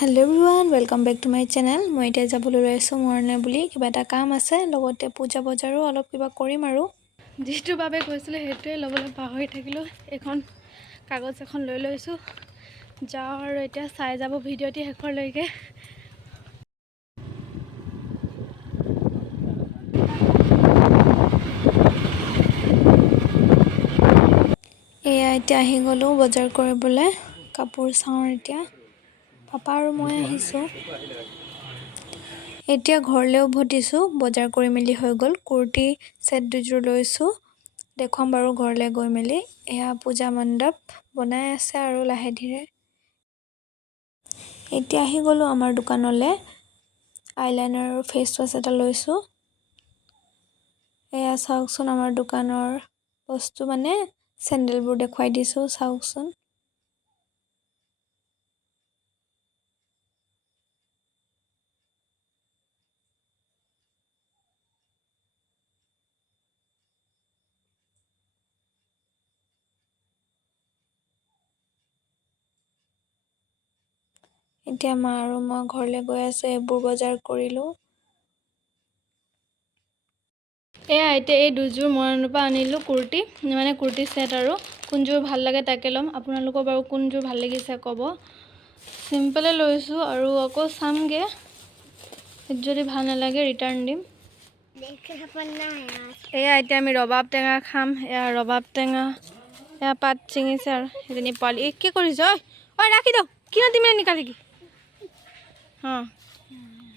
Hello everyone welcome back to my channel. मैं इतना যাবলৈ লৈছো মৰণে বুলি কিবা এটা কাম আছে লগতে পূজা বজাৰো অলপ কিবা কৰিম আৰু যিটো বাবে কৈছিল হেতুৱে লবলৈ পাহৰি থাকিলো। এখন কাগজ এখন লৈ লৈছো যাও আৰু এতিয়া চাই যাব ভিডিওটি শেষৰ লৈকে। এয়া এতিয়া আহি গলো বজাৰ কৰিবলৈ কাপোৰ চাও। এতিয়া পাপা আৰু মই আহিছো। এতিয়া ঘৰলৈ উভতিছো বজাৰ কৰি মেলি হৈ গল। কুৰ্তি সেট দুযোৰ লৈছো দেখুৱাম বাৰু ঘৰলৈ গৈ মেলি। এয়া পূজা মণ্ডপ বনাই আছে আৰু লাহে ধীৰে। এতিয়া আহি গলো আমাৰ দোকানলৈ আইলাইনাৰ আৰু ফেস ওয়াশ এটা লৈছো। এয়া চাওকচোন আমাৰ দোকানৰ বস্তু মানে চেন্ডেলবোৰ দেখুৱাই দিছো চাওকচোন। এতিয়া মা আৰু মই ঘৰলৈ গৈ আছো। এইবোৰ বজাৰ কৰিলো। এয়া এতিয়া এই দুযোৰ মৰণৰ পৰা আনিলো কুৰ্তি মানে কুৰ্তি সেট আৰু কোনযোৰ ভাল লাগে তাকে লম। আপোনালোকৰ বাৰু কোনযোৰ ভাল লাগিছে ক'ব। সিম্পলে লৈছো আৰু আকৌ চামগে যদি ভাল নালাগে ৰিটাৰ্ন দিম। এয়া এতিয়া আমি ৰবাব টেঙা খাম। এয়া ৰবাব টেঙা এয়া পাত চিঙিছে আৰু এজনী পোৱালি কি কৰিছ ঐ ৰাখি দাও কিনা তুমি নিকালি কি হ্যাঁ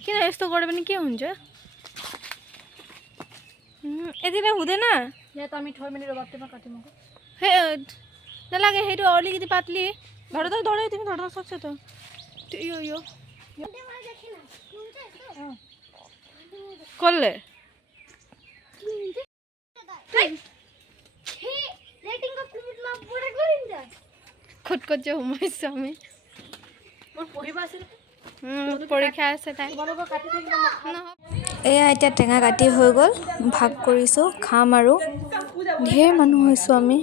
কিনা এsto করে মানে কি हुन्छ এদিনে হুদে না या তো আমি থৈ মেলি ৰবাব টেঙা কাটিম হে নালাগে হেটো অলি কিদি পাতলি ধৰ ধৰে তুমি ধৰ সকছে তো ইয়ো ইয়ো কৰলে খুদ যে সোমাইছো আমি মোৰ পঢ়িবা আছিল পৰীক্ষা আছে তাই। এয়া এতিয়া টেঙা কাটি হৈ গল ভাগ কৰিছো খাম আৰু ঢেৰ মানুহ হৈছো আমি।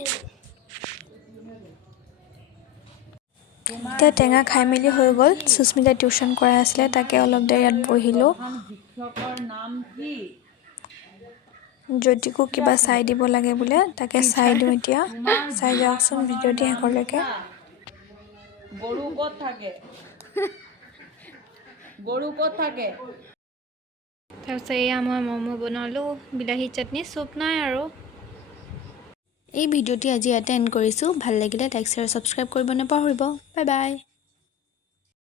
এতিয়া টেঙা খাই মেলি হৈ গল। সুস্মিতা টিউচন কৰাই আছিলে তাকে অলপ দেৰি ইয়াত বহিলো। জ্যোতিকো কিবা চাই দিব লাগে বোলে তাকে চাই দিওঁ। এতিয়া চাই যাওকচোন ভিডিওটি শেষলৈকে। গরু কত থাকে গরু কত থাকে তাৰপিছত এয়া মই ম'ম' বনালো বিলাহী চাটনি চুপ নাই আৰু। এই ভিডিওটি আজি ইয়াতে এণ্ড কৰিছো। ভাল লাগিলে লাইক শ্বেয়াৰ ছাবস্ক্ৰাইব কৰিব নাপাহৰিব। Bye bye.